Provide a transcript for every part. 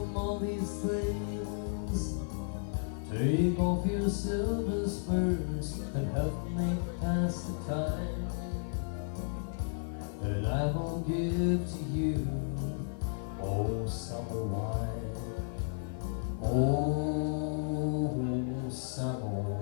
All these things, take off your silver spurs and help me pass the time. And I will give to you, oh summer wine, oh summer wine.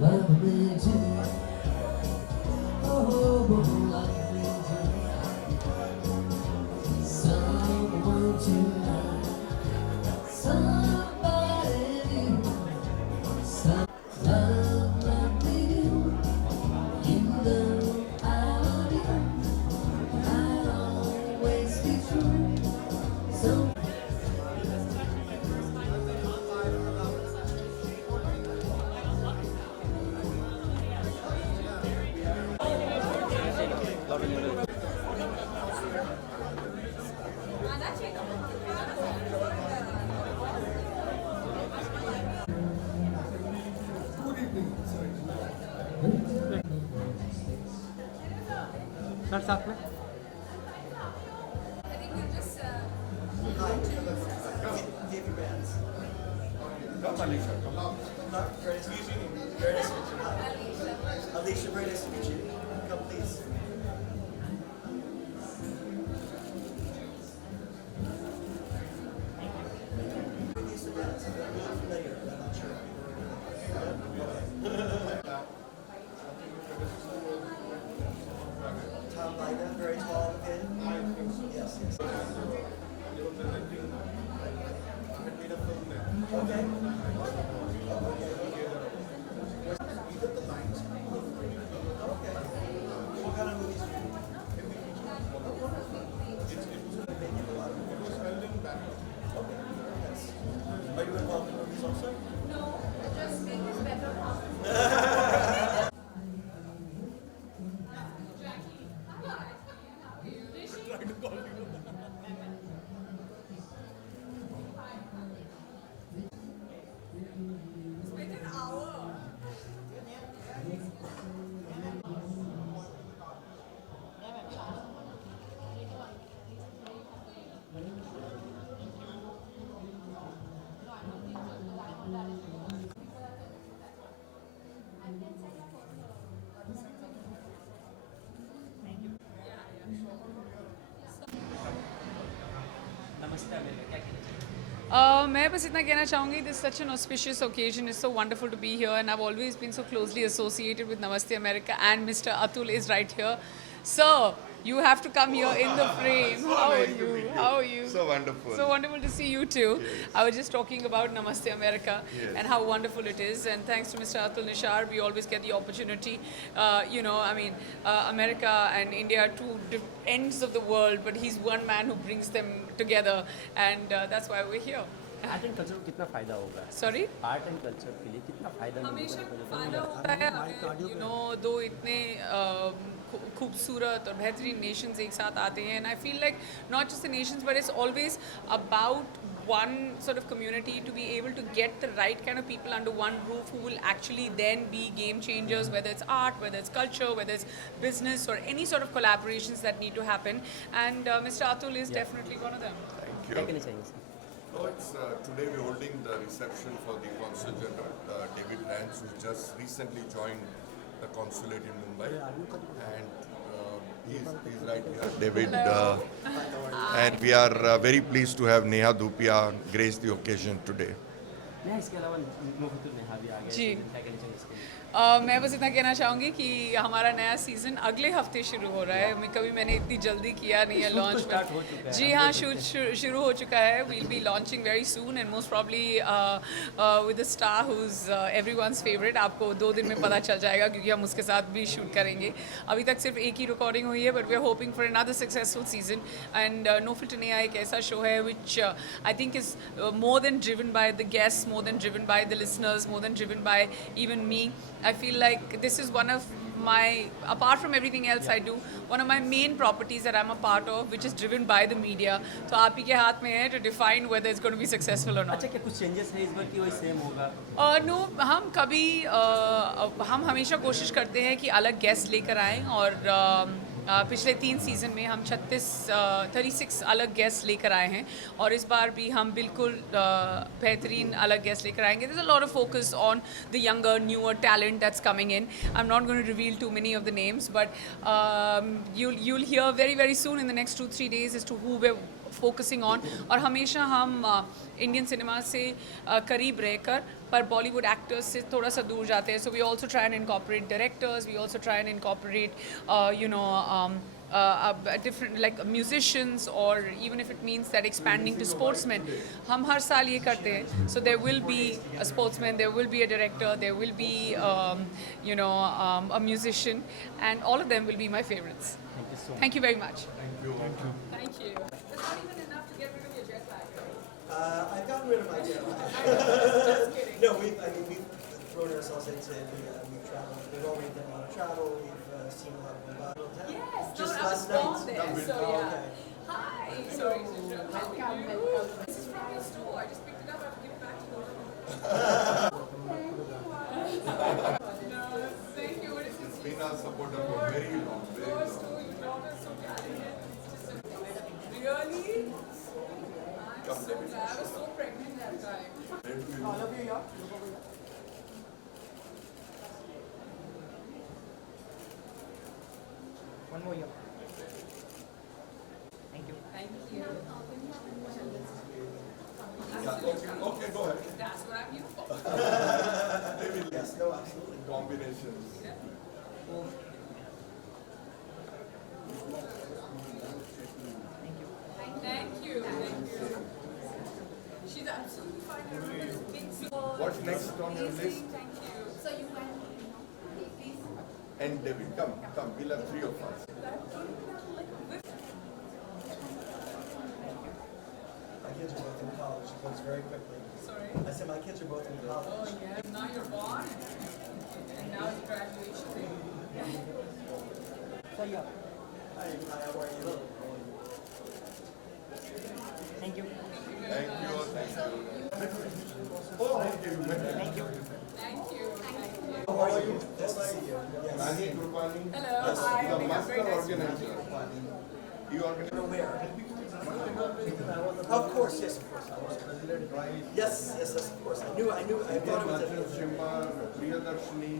Love me too. Oh, love me too. Someone tonight, somebody new. Love me too. You know I love you. I'll always be true. So. Sir साथ में Alicia, very nice to meet you. Come, please. Tom Biden, very tall and thin. Yes, yes. Okay. What kind of movies do you Okay. Yes. Are you involved in movies also? No, just make this better. मैं बस इतना कहना चाहूँगी this such an auspicious occasion is so wonderful to be here and I have always been so closely associated with Namaste America and mister Atul is right here sir you have to come here in the frame. How are you? How are you? So wonderful. So wonderful to see you too. Yes. I was just talking about Namaste America and how wonderful it is. And thanks to Mr. Atul Nishar, we always get the opportunity. America and India are two ends of the world, but he's one man who brings them together, and that's why we're here. Art and culture को कितना फ़ायदा होगा Sorry? Art and culture के लिए कितना फ़ायदा हमेशा फायदा होता है दो इतने खूबसूरत और बेहतरीन नेशंस एक साथ आते हैं and I feel like not just the Nations but it's always about one sort of community to be able to get the right kind of people under one roof who will actually then be game changers, whether it's art, whether it's culture, whether it's business or any sort of collaborations that need to happen, and Mr. Atul is definitely one of them. Thank क्या you. कहना चाहिए sir Oh, today we're holding the reception for the Consul General, David Ranz, who just recently joined the consulate in Mumbai. And he's right here, David. And we are very pleased to have Neha Dhupia grace the occasion today. Neha इसके अलावा मुफ्तुल नेहा भी आ गए जी। क्या कहना चाहिए इसके लिए मैं बस इतना कहना चाहूँगी कि हमारा नया सीज़न अगले हफ्ते शुरू हो रहा है. कभी मैंने इतनी जल्दी किया नहीं है शूट तो लॉन्च. स्टार्ट हो चुका है. जी हाँ, शूट शुरू हो चुका है. We'll be launching very soon and most probably with a star who's everyone's favorite. आपको 2 दिन में पता चल जाएगा क्योंकि हम उसके साथ भी शूट करेंगे. अभी तक सिर्फ एक ही रिकॉर्डिंग हुई है, but we are hoping for another successful season. And No Filter Neha एक ऐसा शो है which I think is more than driven by the guests, more than driven by the listeners, more than driven by even me. I feel like this is one of my, apart from everything else I do, one of my main properties that I'm a part of, which is driven by the media. तो आप ही के हाथ में है to define whether it's going to be successful or not. अच्छा, क्या कुछ changes है इस बार कि वही सेम होगा? नो, हम कभी हम हमेशा कोशिश करते हैं कि अलग गेस्ट लेकर आएँ और पिछले 3 सीज़न में हम 36 अलग गेस्ट लेकर आए हैं और इस बार भी हम बिल्कुल बेहतरीन अलग गेस्ट लेकर आएंगे. There's a lot of focus on the younger, newer talent that's coming in. I'm not going to reveal too many of the names, but you'll hear very very soon in the next 2-3 days as to who we're focusing on. और हमेशा हम Indian cinema से करीब रहकर पर Bollywood actors से थोड़ा सा दूर जाते हैं. So we also try and incorporate directors, we also try and incorporate different like musicians, or even if it means that expanding to sportsmen. हम हर साल ये करते हैं. So there will be a sportsman, there will be a director, there will be a musician, and all of them will be my favorites. Thank you so much. Thank you very much. Thank you. Thank you. That's not even enough to get rid of your jet lag. I've gotten rid of my jet lag. Just kidding. No, we've thrown ourselves into it. We've traveled. We've already done a lot of travel. We've seen a lot of Mumbai. Yes, Just no, I was last born night. there, so Oh, yeah. okay. Hi. Sorry. Welcome. This is from your store. I just picked it up. I have to give it back to you. No, thank you. This is Been our supporter for very long, very your long. store. You brought us so talented. It's just really. I'm so glad. I was so pregnant that time. One more year. Thank you. Thank you. Okay, go ahead. That's what I'm here for. Yes, no, absolutely. Combinations. Thank you. Thank you. She's absolutely fine. Everyone is big. What's next on your list? Thank you. So you can, please. And David, come. We'll have 3 of us. My kids are both in college. It goes very quickly. Sorry. I said my kids are both in Oh college. yeah. Now you're born, and now it's graduation day. So yeah. Hi, how are you? Thank you. Thank you. Oh, okay. Thank you. Thank you. Thank you. How are you? Nice to see you. Yes. Nani Krupani, Hello. Hi. the Neha. master Very nice to meet organizer. you. You organize. Where? Of course, yes, of course. Yes, of course. I thought it was a... Shimar, Priyadarshini.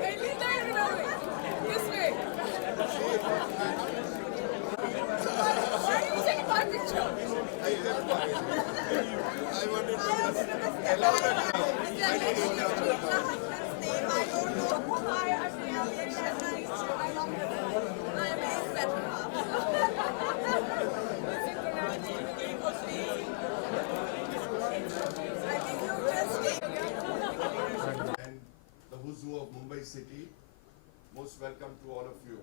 Hey, Lisa, you're going this way. Why are you taking my picture? And the who's who of Mumbai city. Most welcome to all of you.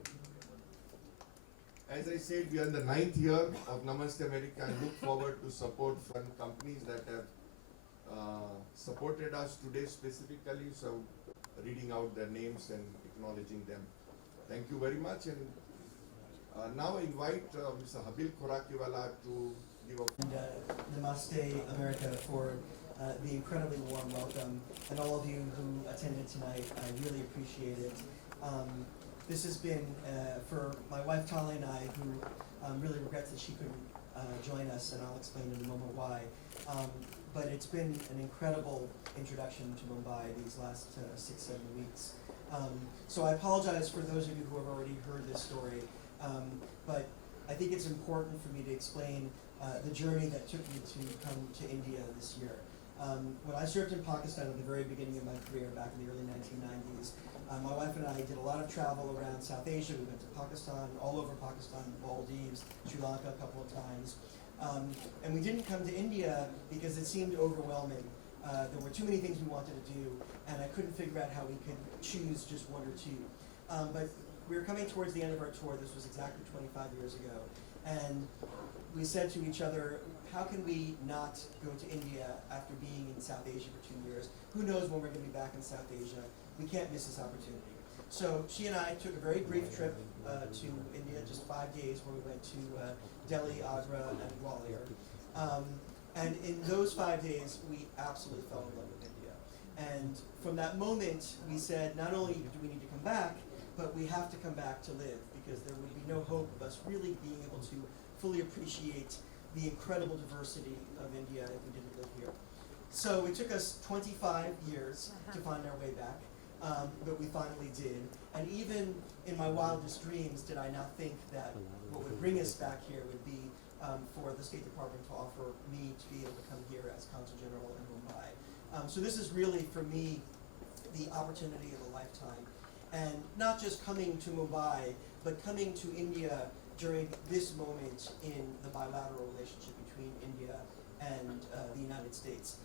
As I said, we are in the 9th year of Namaste America and look forward to support from companies that have supported us today specifically. So reading out their names and acknowledging them. Thank you very much. And now I invite Mr. Habil Khorakiwala to give a Namaste America for the incredibly warm welcome, and all of you who attended tonight. I really appreciate it. This has been for my wife Tali and I, who really regrets that she couldn't join us, and I'll explain in a moment why. But it's been an incredible introduction to Mumbai these last 6-7 weeks. So I apologize for those of you who have already heard this story, but I think it's important for me to explain the journey that took me to come to India this year. When I served in Pakistan at the very beginning of my career back in the early 1990s, my wife and I did a lot of travel around South Asia. We went to Pakistan, all over Pakistan, Maldives, Sri Lanka a couple of times. And we didn't come to India because it seemed overwhelming. There were too many things we wanted to do, and I couldn't figure out how we could choose just one or two. But we were coming towards the end of our tour. This was exactly 25 years ago. And we said to each other, how can we not go to India after being in South Asia for 2 years? Who knows when we're going to be back in South Asia? We can't miss this opportunity. So she and I took a very brief trip to India, just 5 days, where we went to Delhi, Agra, and Gwalior. And in those 5 days, we absolutely fell in love with India. And from that moment, we said, not only do we need to come back, but we have to come back to live, because there would be no hope of us really being able to fully appreciate the incredible diversity of India if we didn't live here. So it took us 25 years to find our way back, but we finally did. And even in my wildest dreams did I not think that what would bring us back here would be for the State Department to offer me to be able to come here as Consul General in Mumbai. So this is really, for me, the opportunity of a lifetime. And not just coming to Mumbai, but coming to India during this moment in the bilateral relationship between India and the United States.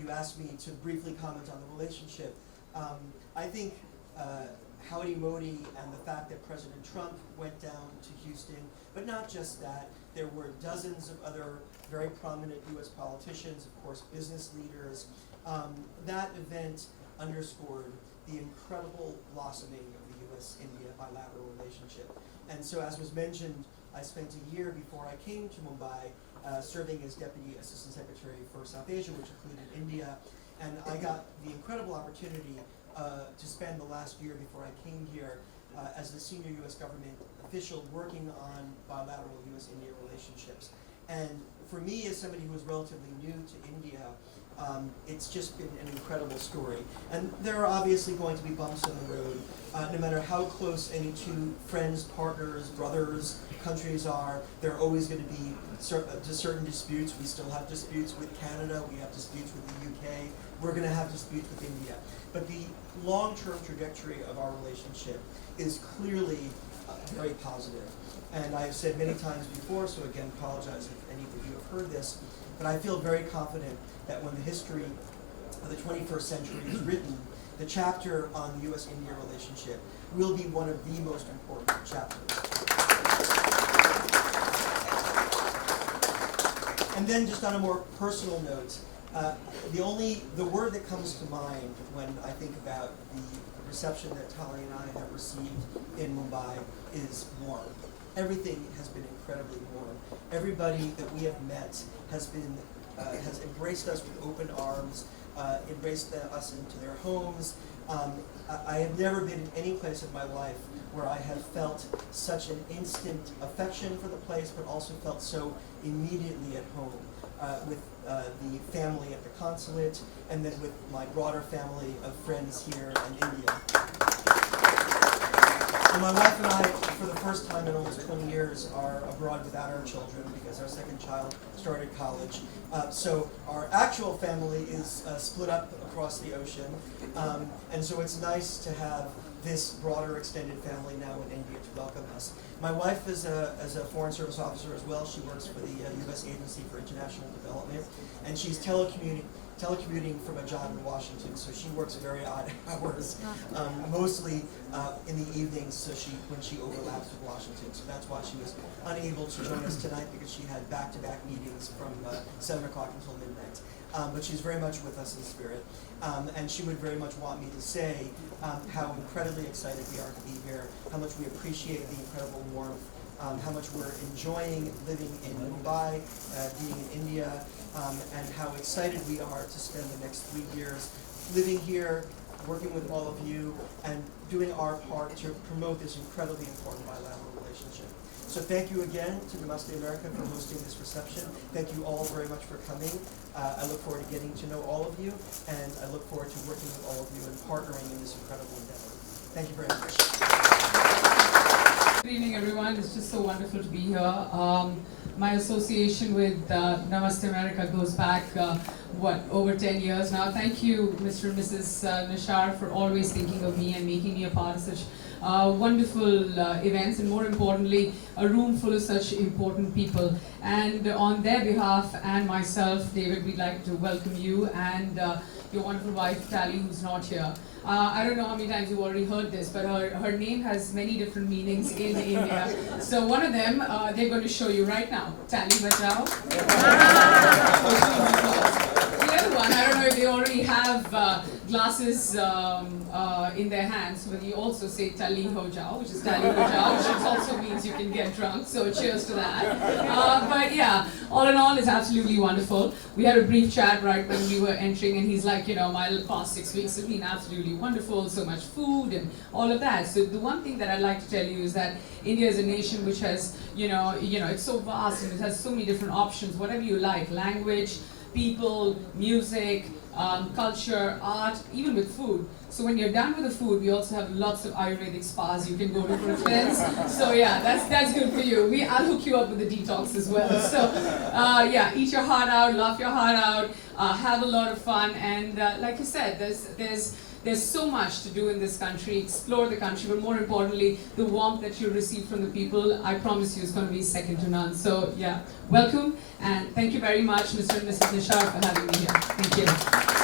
You asked me to briefly comment on the relationship. I think Howdy Modi and the fact that President Trump went down to Houston, but not just that, there were dozens of other very prominent US politicians, of course business leaders. That event underscored the incredible blossoming of the US-India bilateral relationship. And so, as was mentioned, I spent a year before I came to Mumbai serving as Deputy Assistant Secretary for South Asia, which included India. And I got the incredible opportunity to spend the last year before I came here as the senior US government official working on bilateral US-India relationships. And for me, as somebody who is relatively new to India, it's just been an incredible story. And there are obviously going to be bumps in the road. No matter how close any two friends, partners, brothers, countries are, there are always going to be certain disputes. We still have disputes with Canada, we have disputes with the UK, we're going to have disputes with India. But the long-term trajectory of our relationship is clearly very positive. And I've said many times before, so again, apologize if any of you have heard this, but I feel very confident that when the history of the 21st century is written, the chapter on the US-India relationship will be one of the most important chapters. And then just on a more personal note, the word that comes to mind when I think about the reception that Tali and I have received in Mumbai is warm. Everything has been incredibly warm. Everybody that we have met has embraced us with open arms, embraced us into their homes. I have never been in any place in my life where I have felt such an instant affection for the place, but also felt so immediately at home with the family at the consulate, and then with my broader family of friends here in India. And my wife and I, for the first time in almost 20 years, are abroad without our children because our second child started college. So our actual family is split up across the ocean. And so it's nice to have this broader extended family now in India to welcome us. My wife is a Foreign Service officer as well. She works for the U.S. Agency for International Development, and she's telecommuting from a job in Washington, so she works very odd hours, mostly in the evenings, so when she overlaps with Washington. So that's why she was unable to join us tonight, because she had back-to-back meetings from 7 o'clock until midnight. But she's very much with us in spirit, and she would very much want me to say how incredibly excited we are to be here, how much we appreciate the incredible warmth, how much we're enjoying living in Mumbai, being in India, and how excited we are to spend the next 3 years living here, working with all of you, and doing our part to promote this incredibly important bilateral relationship. So thank you again to Namaste America for hosting this reception. Thank you all very much for coming. I look forward to getting to know all of you, and I look forward to working with all of you and partnering in this incredible endeavor. Thank you very much. Good evening, everyone. It's just so wonderful to be here. My association with Namaste America goes back, over 10 years now. Thank you, Mr. and Mrs. Nishar, for always thinking of me and making me a part of such wonderful events, and more importantly, a room full of such important people. And on their behalf and myself, David, we'd like to welcome you and your wonderful wife, Tally, who's not here. I don't know how many times you've already heard this, but her name has many different meanings in India. So one of them, they're going to show you right now. Tally Bachao. The other one, I don't know if they already have glasses in their hands, but you also say Tally Ho Jao, which is Tally Ho Jao, which also means you can get drunk, so cheers to that. But yeah, all in all, it's absolutely wonderful. We had a brief chat right when we were entering, and he's like, my past 6 weeks have been absolutely wonderful, so much food and all of that. So the one thing that I'd like to tell you is that India is a nation which has, it's so vast and it has so many different options, whatever you like, language, people, music, culture, art, even with food. So when you're done with the food, we also have lots of Ayurvedic spas you can go to for a cleanse. So yeah, that's good for you. I'll hook you up with the detox as well. So yeah, eat your heart out, laugh your heart out, have a lot of fun, and like you said, there's so much to do in this country. Explore the country, but more importantly, the warmth that you receive from the people, I promise you, is going to be second to none. So yeah, welcome, and thank you very much, Mr. and Mrs. Nishar, for having me here. Thank you.